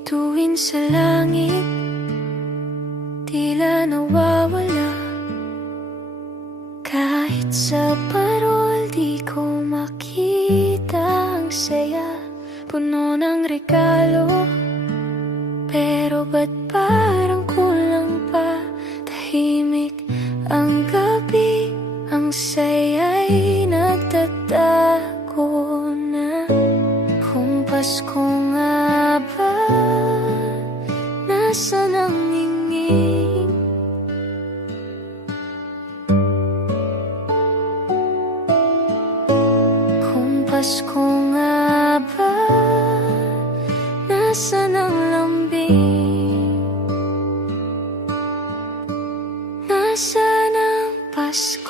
Bituin sa langit, tila nawawala. Kahit sa parol di ko makita ang saya. Puno ng regalo, pero ba't parang kulang pa? Tahimik ang gabi, ang saya'y nagtatago na. Kung Pasko nga ba, nasaan ang ngingin? Kung Pasko nga ba, nasaan ang lambing? Nasaan ang Pasko?